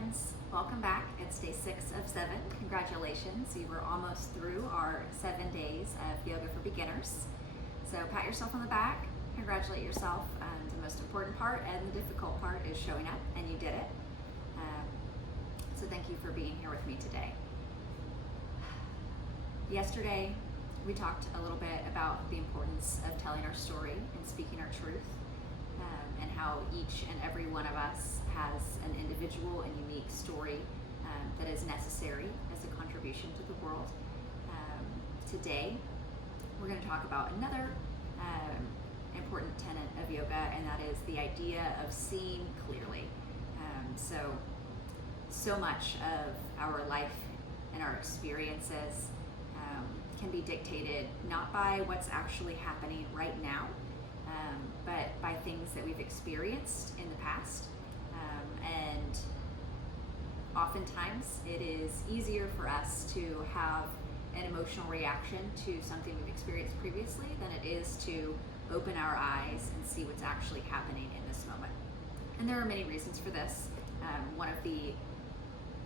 friends, welcome back. It's day 6 of 7. Congratulations, you were almost through our 7 days of yoga for beginners. So pat yourself on the back, congratulate yourself. The most important part and the difficult part is showing up, and you did it. So thank you for being here with me today. Yesterday, we talked a little bit about the importance of telling our story and speaking our truth, and how each and every one of us has an individual and unique story that is necessary as a contribution to the world. Today, we're going to talk about another important tenet of yoga, and that is the idea of seeing clearly. So much of our life and our experiences can be dictated not by what's actually happening right now, but by things that we've experienced in the past. And oftentimes it is easier for us to have an emotional reaction to something we've experienced previously than it is to open our eyes and see what's actually happening in this moment. And there are many reasons for this. One of the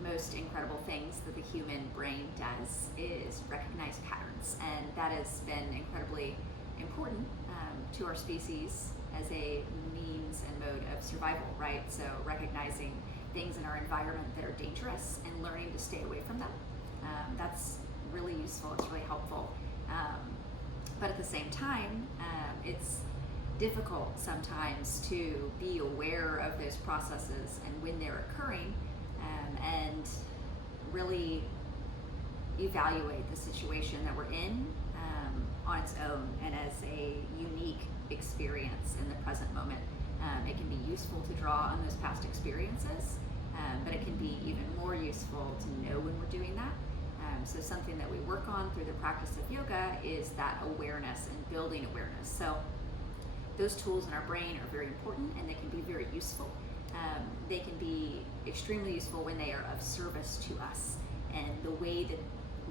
most incredible things that the human brain does is recognize patterns, and that has been incredibly important to our species as a means and mode of survival, right? So recognizing things in our environment that are dangerous and learning to stay away from them. That's really useful, it's really helpful. But at the same time, it's difficult sometimes to be aware of those processes and when they're occurring, and really evaluate the situation that we're in on its own and as a unique experience in the present moment. It can be useful to draw on those past experiences, but it can be even more useful to know when we're doing that. So something that we work on through the practice of yoga is that awareness and building awareness. So those tools in our brain are very important, and they can be very useful. They can be extremely useful when they are of service to us. And the way that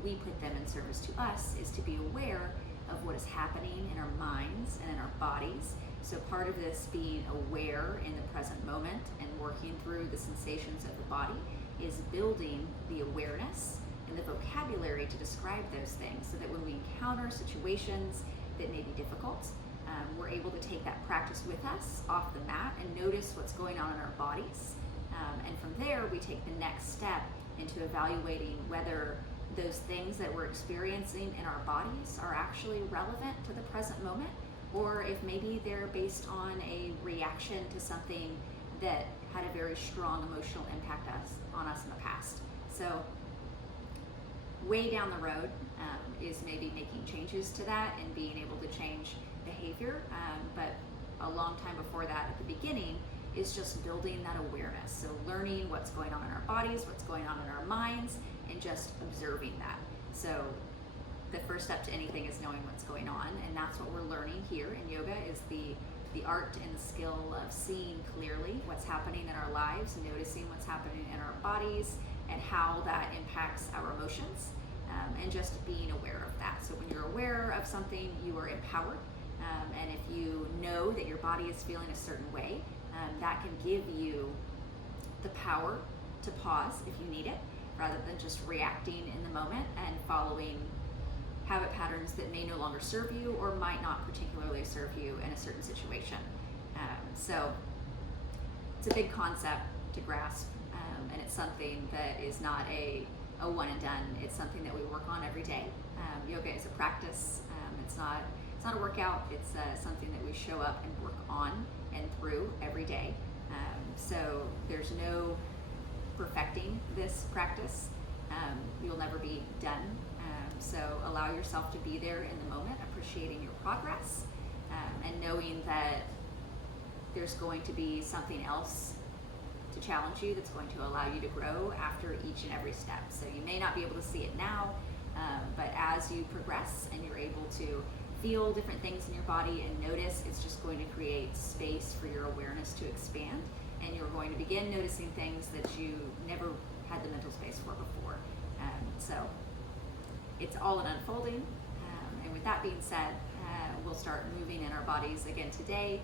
we put them in service to us is to be aware of what is happening in our minds and in our bodies. So part of this being aware in the present moment and working through the sensations of the body is building the awareness and the vocabulary to describe those things, so that when we encounter situations that may be difficult, we're able to take that practice with us off the mat and notice what's going on in our bodies. And from there, we take the next step into evaluating whether those things that we're experiencing in our bodies are actually relevant to the present moment, or if maybe they're based on a reaction to something that had a very strong emotional impact on us in the past. So way down the road is maybe making changes to that and being able to change behavior, but a long time before that, at the beginning, is just building that awareness. So learning what's going on in our bodies, what's going on in our minds, and just observing that. So the first step to anything is knowing what's going on, and that's what we're learning here in yoga, is the art and skill of seeing clearly what's happening in our lives, noticing what's happening in our bodies, and how that impacts our emotions, and just being aware of that. So when you're aware of something, you are empowered, and if you know that your body is feeling a certain way, that can give you the power to pause if you need it, rather than just reacting in the moment and following habit patterns that may no longer serve you or might not particularly serve you in a certain situation. So it's a big concept to grasp, and it's something that is not a one and done. It's something that we work on every day. Yoga is a practice. It's not a workout. It's something that we show up and work on and through every day. So there's no perfecting this practice. You'll never be done. So allow yourself to be there in the moment, appreciating your progress, and knowing that there's going to be something else to challenge you that's going to allow you to grow after each and every step. So you may not be able to see it now, but as you progress and you're able to feel different things in your body and notice, it's just going to create space for your awareness to expand, and you're going to begin noticing things that you never had the mental space for before. So it's all an unfolding, and with that being said, we'll start moving in our bodies again today,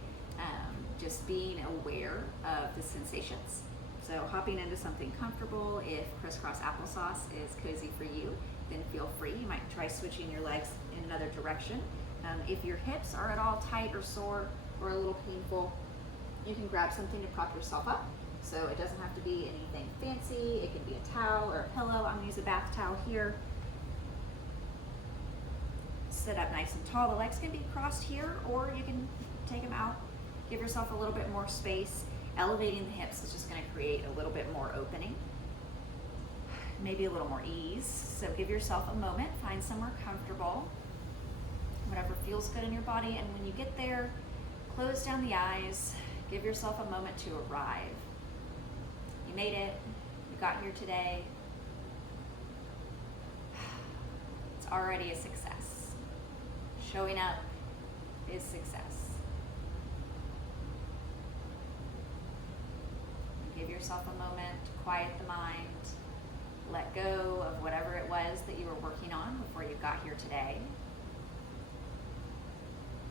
just being aware of the sensations. So hopping into something comfortable, if crisscross applesauce is cozy for you, then feel free. You might try switching your legs in another direction. If your hips are at all tight or sore or a little painful, you can grab something to prop yourself up. So it doesn't have to be anything fancy. It can be a towel or a pillow. I'm gonna use a bath towel here. Sit up nice and tall. The legs can be crossed here, or you can take them out. Give yourself a little bit more space. Elevating the hips is just gonna create a little bit more opening, maybe a little more ease. So give yourself a moment, find somewhere comfortable, whatever feels good in your body. And when you get there, close down the eyes, give yourself a moment to arrive. You made it, you got here today. It's already a success. Showing up is success. Give yourself a moment to quiet the mind, let go of whatever it was that you were working on before you got here today.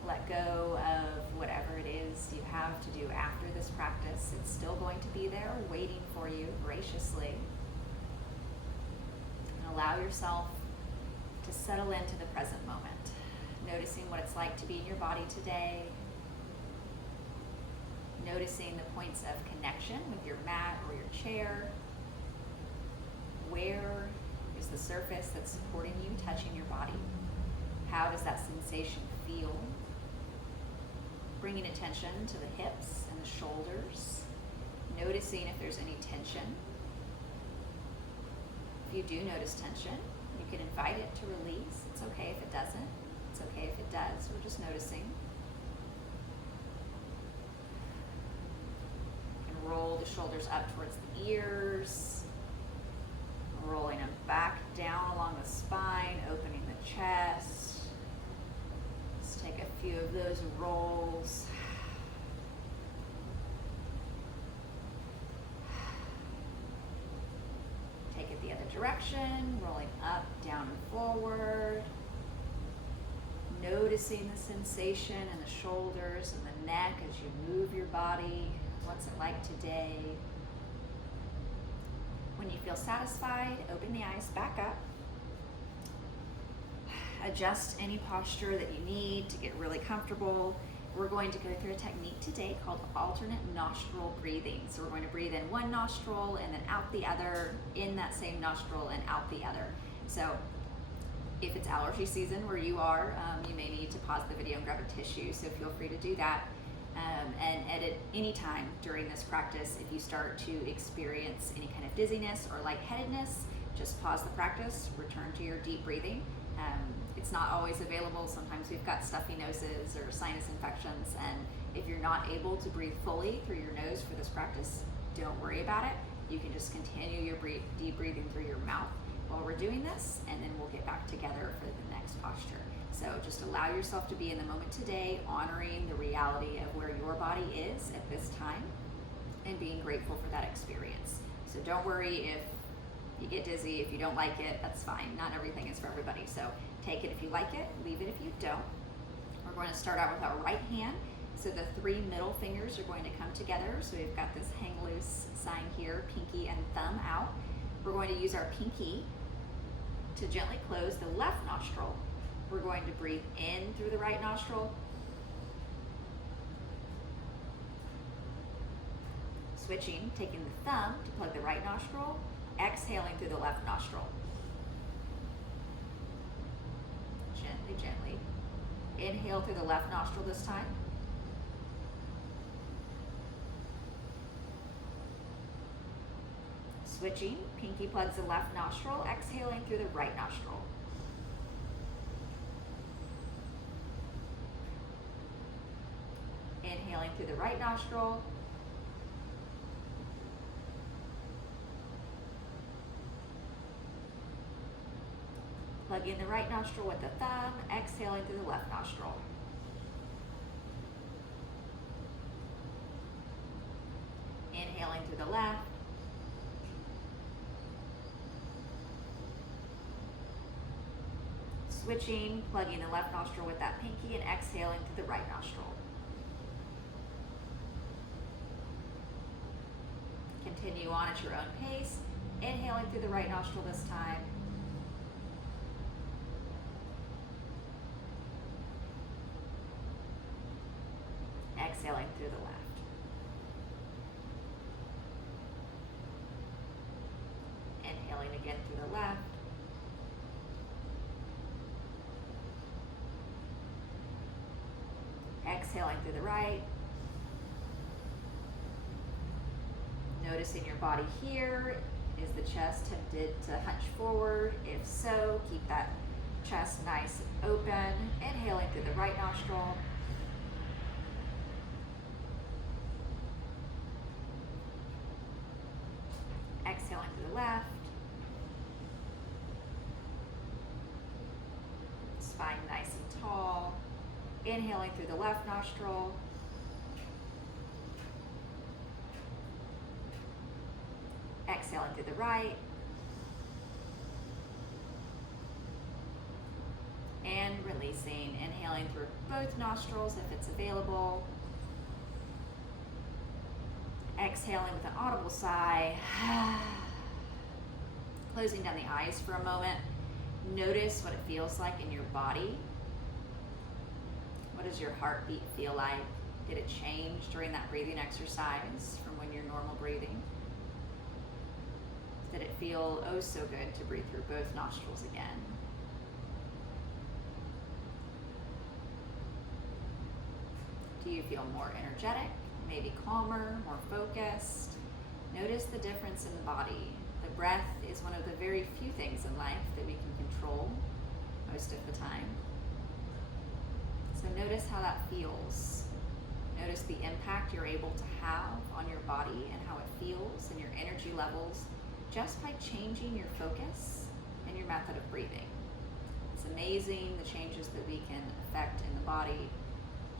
Let go of whatever it is you have to do after this practice. It's still going to be there waiting for you graciously. And allow yourself to settle into the present moment, noticing what it's like to be in your body today, noticing the points of connection with your mat or your chair. Where is the surface that's supporting you touching your body? How does that sensation feel? Bringing attention to the hips and the shoulders, noticing if there's any tension. If you do notice tension, you can invite it to release. It's okay if it doesn't. It's okay if it does. We're just noticing. Roll the shoulders up towards the ears, rolling them back down along the spine, opening the chest. Let's take a few of those rolls. Take it the other direction, rolling up, down, and forward. Noticing the sensation in the shoulders and the neck as you move your body. What's it like today? When you feel satisfied, open the eyes back up. Adjust any posture that you need to get really comfortable. We're going to go through a technique today called alternate nostril breathing. So we're going to breathe in one nostril and then out the other, in that same nostril and out the other. So if it's allergy season where you are, you may need to pause the video and grab a tissue, so feel free to do that. And edit any time during this practice. If you start to experience any kind of dizziness or lightheadedness, just pause the practice, return to your deep breathing. It's not always available. Sometimes we've got stuffy noses or sinus infections, and if you're not able to breathe fully through your nose for this practice, don't worry about it. You can just continue your deep breathing through your mouth while we're doing this, and then we'll get back together for the next posture. So just allow yourself to be in the moment today, honoring the reality of where your body is at this time and being grateful for that experience. So don't worry if you get dizzy, if you don't like it, that's fine. Not everything is for everybody. So take it if you like it, leave it if you don't. We're going to start out with our right hand. So the three middle fingers are going to come together. So we've got this hang loose sign here, pinky and thumb out. We're going to use our pinky to gently close the left nostril. We're going to breathe in through the right nostril. Switching, taking the thumb to plug the right nostril, exhaling through the left nostril. Gently, gently. Inhale through the left nostril this time. Switching, pinky plugs the left nostril, exhaling through the right nostril. Inhaling through the right nostril. Plug in the right nostril with the thumb, exhaling through the left nostril. Inhaling through the left. Switching, plugging the left nostril with that pinky and exhaling through the right nostril. Continue on at your own pace. Inhaling through the right nostril this time. Exhaling through the left. Inhaling again through the left. Exhaling through the right. Noticing your body here. Is the chest tempted to hunch forward? If so, keep that chest nice and open. Inhaling through the right nostril. Exhaling through the left. Spine nice and tall. Inhaling through the left nostril. Exhaling through the right. And releasing. Inhaling through both nostrils if it's available. Exhaling with an audible sigh. Closing down the eyes for a moment. Notice what it feels like in your body. What does your heartbeat feel like? Did it change during that breathing exercise from when you're normal breathing? Did it feel oh so good to breathe through both nostrils again? Do you feel more energetic, maybe calmer, more focused? Notice the difference in the body. The breath is one of the very few things in life that we can control most of the time. So notice how that feels. Notice the impact you're able to have on your body and how it feels and your energy levels just by changing your focus and your method of breathing. It's amazing the changes that we can affect in the body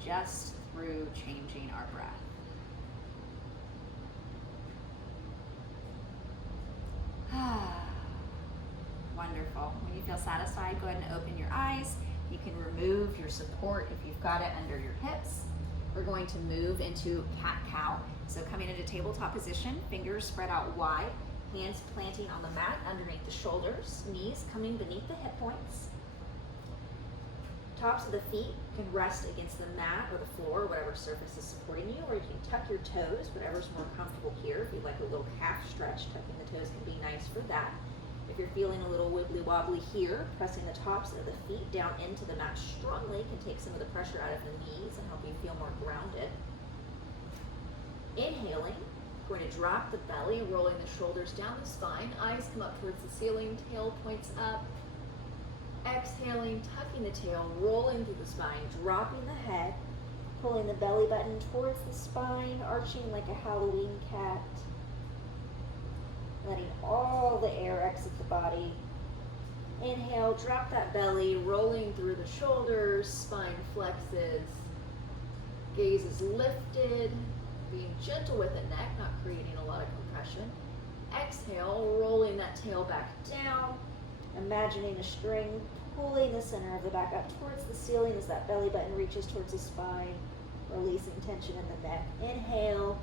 just through changing our breath. Wonderful. When you feel satisfied, go ahead and open your eyes. You can remove your support if you've got it under your hips. We're going to move into cat-cow. So coming into tabletop position, fingers spread out wide, hands planting on the mat underneath the shoulders, knees coming beneath the hip points. Tops of the feet can rest against the mat or the floor, whatever surface is supporting you, or you can tuck your toes, whatever's more comfortable here. If you'd like a little calf stretch, tucking the toes can be nice for that. If you're feeling a little wibbly wobbly here, pressing the tops of the feet down into the mat strongly can take some of the pressure out of the knees and help you feel more grounded. Inhaling, we're going to drop the belly, rolling the shoulders down the spine, eyes come up towards the ceiling, tail points up. Exhaling, tucking the tail, rolling through the spine, dropping the head, pulling the belly button towards the spine, arching like a Halloween cat. Letting all the air exit the body. Inhale, drop that belly, rolling through the shoulders, spine flexes, gaze is lifted, being gentle with the neck, not creating a lot of compression. Exhale, rolling that tail back down, imagining a string pulling the center of the back up towards the ceiling as that belly button reaches towards the spine, releasing tension in the neck. Inhale,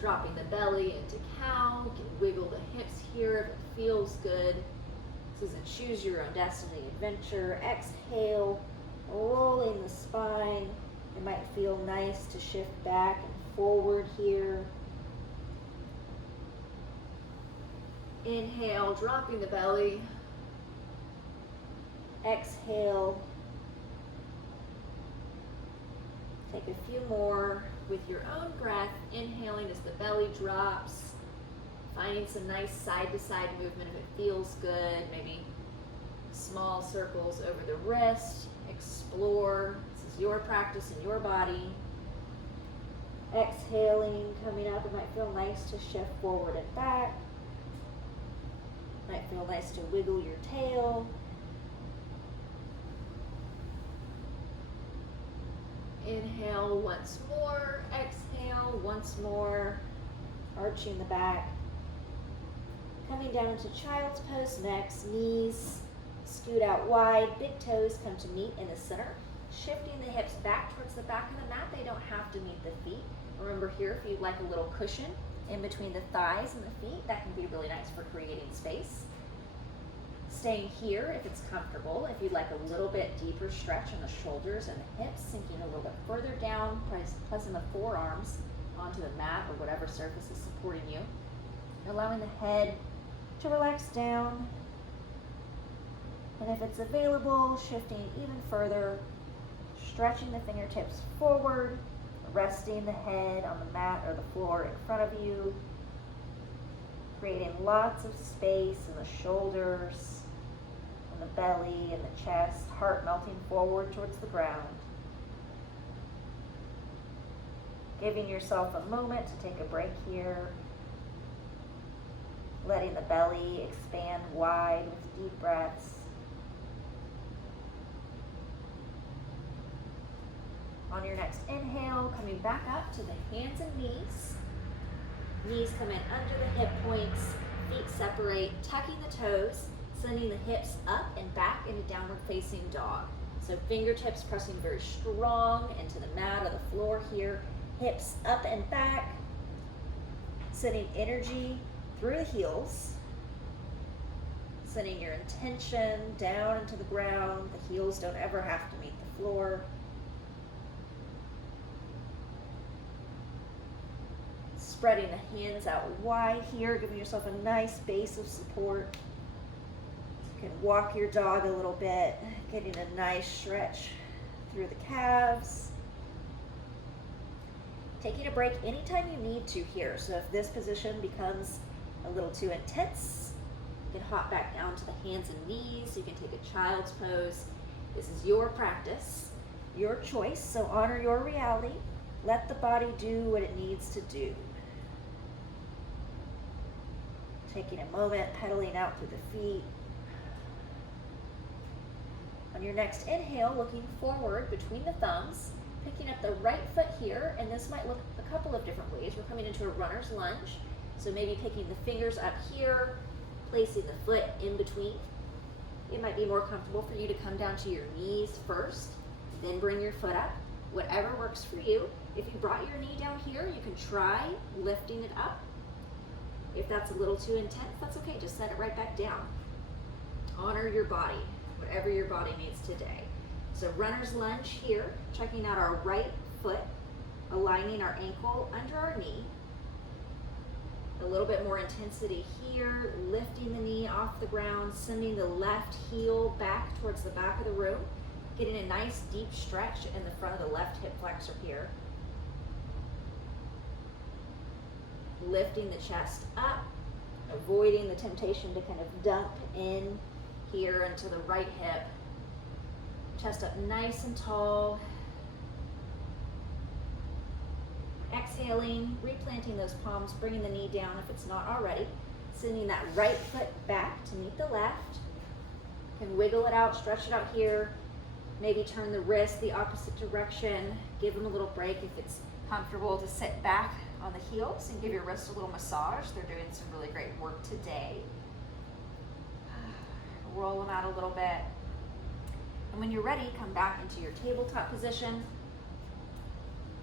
dropping the belly into cow. You can wiggle the hips here if it feels good. This is a choose your own destiny adventure. Exhale, rolling the spine. It might feel nice to shift back and forward here. Inhale, dropping the belly. Exhale. Take a few more with your own breath, inhaling as the belly drops, finding some nice side-to-side movement if it feels good, maybe small circles over the wrist. Explore. This is your practice in your body. Exhaling, coming up, it might feel nice to shift forward and back. Might feel nice to wiggle your tail. Inhale once more, exhale once more, arching the back. Coming down into child's pose next, knees scoot out wide, big toes come to meet in the center. Shifting the hips back towards the back of the mat, they don't have to meet the feet. Remember here, if you'd like a little cushion, in between the thighs and the feet. That can be really nice for creating space. Staying here if it's comfortable. If you'd like a little bit deeper stretch on the shoulders and the hips, sinking a little bit further down, pressing the forearms onto the mat or whatever surface is supporting you. Allowing the head to relax down. And if it's available, shifting even further, stretching the fingertips forward, resting the head on the mat or the floor in front of you, creating lots of space in the shoulders, in the belly, in the chest, heart melting forward towards the ground. Giving yourself a moment to take a break here, letting the belly expand wide with deep breaths. On your next inhale, coming back up to the hands and knees. Knees come in under the hip points, feet separate, tucking the toes, sending the hips up and back into downward facing dog. So fingertips pressing very strong into the mat or the floor here, hips up and back, sending energy through the heels, sending your intention down into the ground. The heels don't ever have to meet the floor. Spreading the hands out wide here, giving yourself a nice base of support. You can walk your dog a little bit, getting a nice stretch through the calves. Taking a break anytime you need to here. So if this position becomes a little too intense, you can hop back down to the hands and knees. You can take a child's pose. This is your practice, your choice, so honor your reality. Let the body do what it needs to do. Taking a moment, pedaling out through the feet. On your next inhale, looking forward between the thumbs, picking up the right foot here, and this might look a couple of different ways. We're coming into a runner's lunge, so maybe picking the fingers up here, placing the foot in between. It might be more comfortable for you to come down to your knees first, then bring your foot up, whatever works for you. If you brought your knee down here, you can try lifting it up. If that's a little too intense, that's okay, just set it right back down. Honor your body, whatever your body needs today. So runner's lunge here, checking out our right foot, aligning our ankle under our knee. A little bit more intensity here, lifting the knee off the ground, sending the left heel back towards the back of the room, getting a nice deep stretch in the front of the left hip flexor here. Lifting the chest up, avoiding the temptation to kind of dump in here into the right hip. Chest up nice and tall. Exhaling, replanting those palms, bringing the knee down if it's not already. Sending that right foot back to meet the left. You can wiggle it out, stretch it out here. Maybe turn the wrist the opposite direction. Give them a little break if it's comfortable to sit back on the heels and give your wrist a little massage. They're doing some really great work today. Roll them out a little bit. And when you're ready, come back into your tabletop position.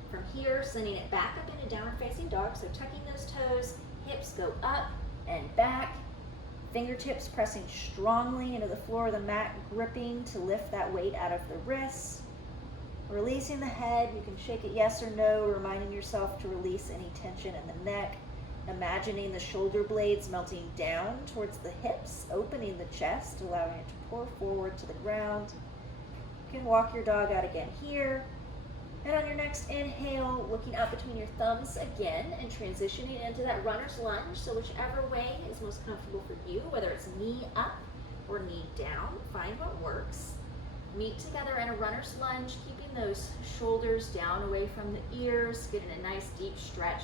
From here, sending it back up into downward facing dog. So tucking those toes, hips go up and back. Fingertips pressing strongly into the floor of the mat, gripping to lift that weight out of the wrists. Releasing the head, you can shake it yes or no, reminding yourself to release any tension in the neck. Imagining the shoulder blades melting down towards the hips, opening the chest, allowing it to pour forward to the ground. You can walk your dog out again here. And on your next inhale, looking up between your thumbs again and transitioning into that runner's lunge. So whichever way is most comfortable for you, whether it's knee up or knee down, find what works. Meet together in a runner's lunge, keeping those shoulders down away from the ears, getting a nice deep stretch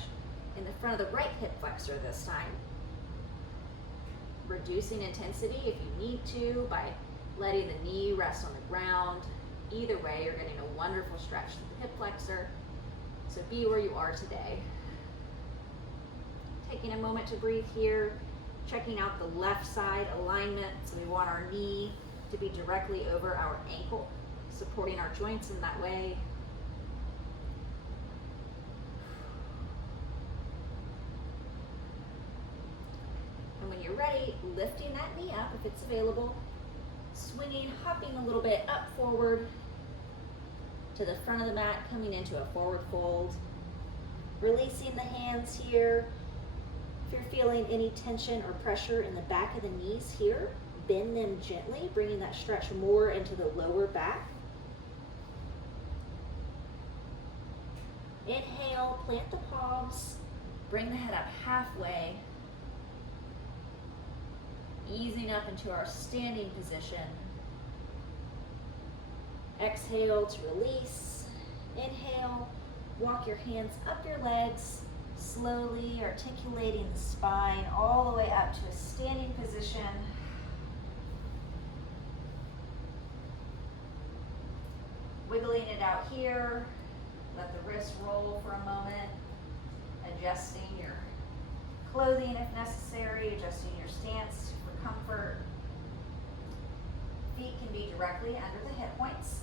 in the front of the right hip flexor this time. Reducing intensity if you need to by letting the knee rest on the ground. Either way, you're getting a wonderful stretch to the hip flexor. So be where you are today. Taking a moment to breathe here, checking out the left side alignment. So we want our knee to be directly over our ankle, supporting our joints in that way. you're ready, lifting that knee up if it's available, swinging, hopping a little bit up forward to the front of the mat, coming into a forward fold. Releasing the hands here. If you're feeling any tension or pressure in the back of the knees here, bend them gently, bringing that stretch more into the lower back. Inhale, plant the palms, bring the head up halfway, easing up into our standing position. Exhale to release. Inhale, walk your hands up your legs, slowly articulating the spine all the way up to a standing position. Wiggling it out here. Let the wrist roll for a moment. Adjusting your clothing if necessary, adjusting your stance for comfort. Feet can be directly under the hip points.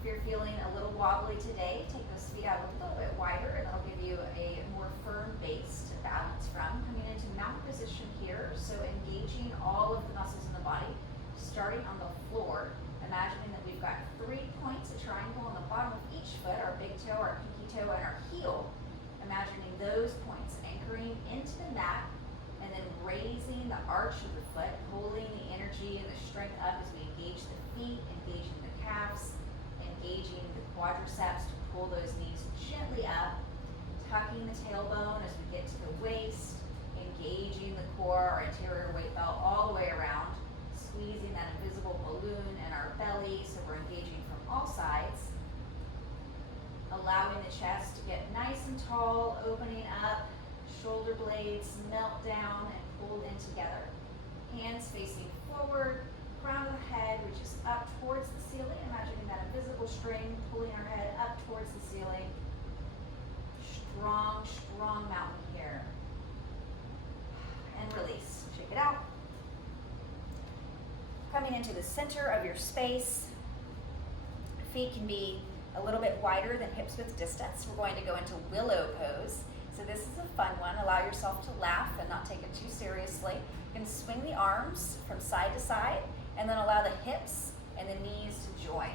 If you're feeling a little wobbly today, take those feet out a little bit wider and that'll give you a more firm base to balance from. Coming into mountain position here, so engaging all of the muscles in the body, starting on the floor, imagining that we've got 3 points, a triangle on the bottom of each foot, our big toe, our pinky toe, and our heel. Imagining those points anchoring into the mat and then raising the arch of the foot, holding the energy and the strength up as we engage the feet, engaging the calves, engaging the quadriceps to pull those knees gently up, tucking the tailbone as we get to the waist, engaging the core, our anterior weight belt all the way around, squeezing that invisible balloon in our belly so we're engaging from all sides, allowing the chest to get nice and tall, opening up, shoulder blades melt down and pulled in together. Hands facing forward, crown of the head reaches up towards the ceiling, imagining that invisible string pulling our head up towards the ceiling. Strong, strong mountain here. And release. Shake it out. Coming into the center of your space. Feet can be a little bit wider than hips width distance. We're going to go into willow pose. So this is a fun one. Allow yourself to laugh and not take it too seriously. You can swing the arms from side to side and then allow the hips and the knees to join.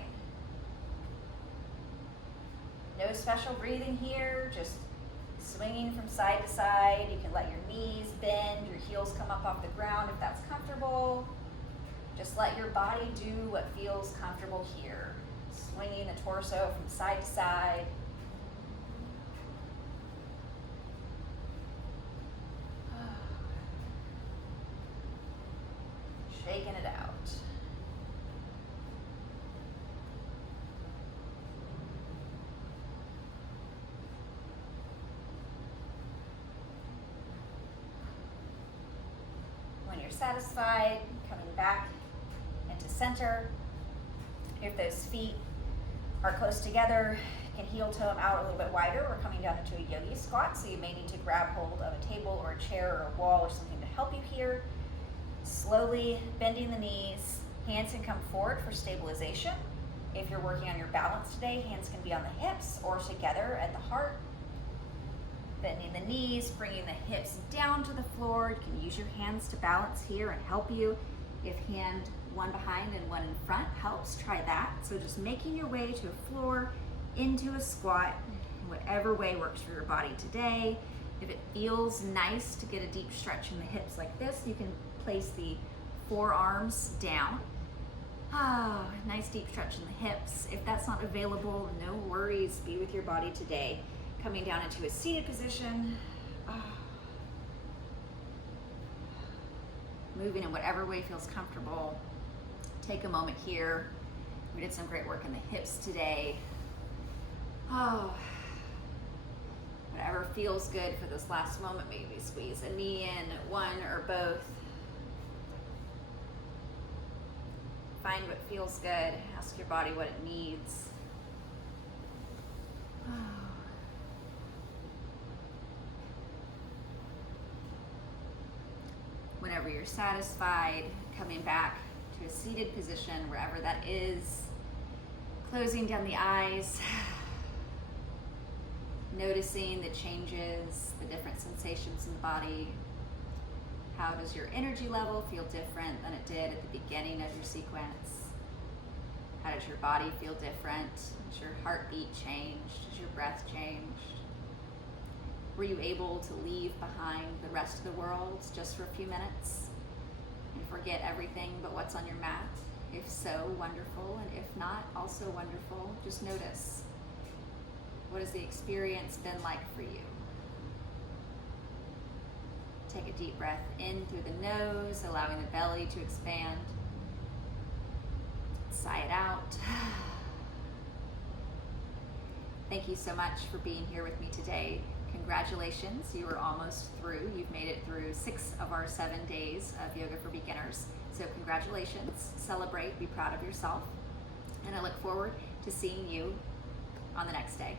No special breathing here, just swinging from side to side. You can let your knees bend, your heels come up off the ground if that's comfortable. Just let your body do what feels comfortable here. Swinging the torso from side to side. Shaking it out. When you're satisfied, coming back into center. If those feet are close together, you can heel toe them out a little bit wider. We're coming down into a yogi squat, so you may need to grab hold of a table or a chair or a wall or something to help you here. Slowly bending the knees, hands can come forward for stabilization. If you're working on your balance today, hands can be on the hips or together at the heart. Bending the knees, bringing the hips down to the floor. You can use your hands to balance here and help you. If hand one behind and one in front helps, try that. So just making your way to a floor, into a squat, whatever way works for your body today. If it feels nice to get a deep stretch in the hips like this, you can place the forearms down. Nice deep stretch in the hips. If that's not available, no worries. Be with your body today. Coming down into a seated position. Moving in whatever way feels comfortable. Take a moment here. We did some great work in the hips today. Whatever feels good for this last moment, maybe squeeze a knee in, one or both. Find what feels good. Ask your body what it needs. Whenever you're satisfied, coming back to a seated position, wherever that is, closing down the eyes, noticing the changes, the different sensations in the body, How does your energy level feel different than it did at the beginning of your sequence? How does your body feel different? Has your heartbeat changed? Has your breath changed? Were you able to leave behind the rest of the world just for a few minutes and forget everything but what's on your mat? If so, wonderful, and if not, also wonderful. Just notice. What has the experience been like for you? Take a deep breath in through the nose, allowing the belly to expand. Sigh it out. Thank you so much for being here with me today. Congratulations, you are almost through. You've made it through 6 of our 7 days of Yoga for Beginners. So congratulations, celebrate, be proud of yourself. And I look forward to seeing you on the next day.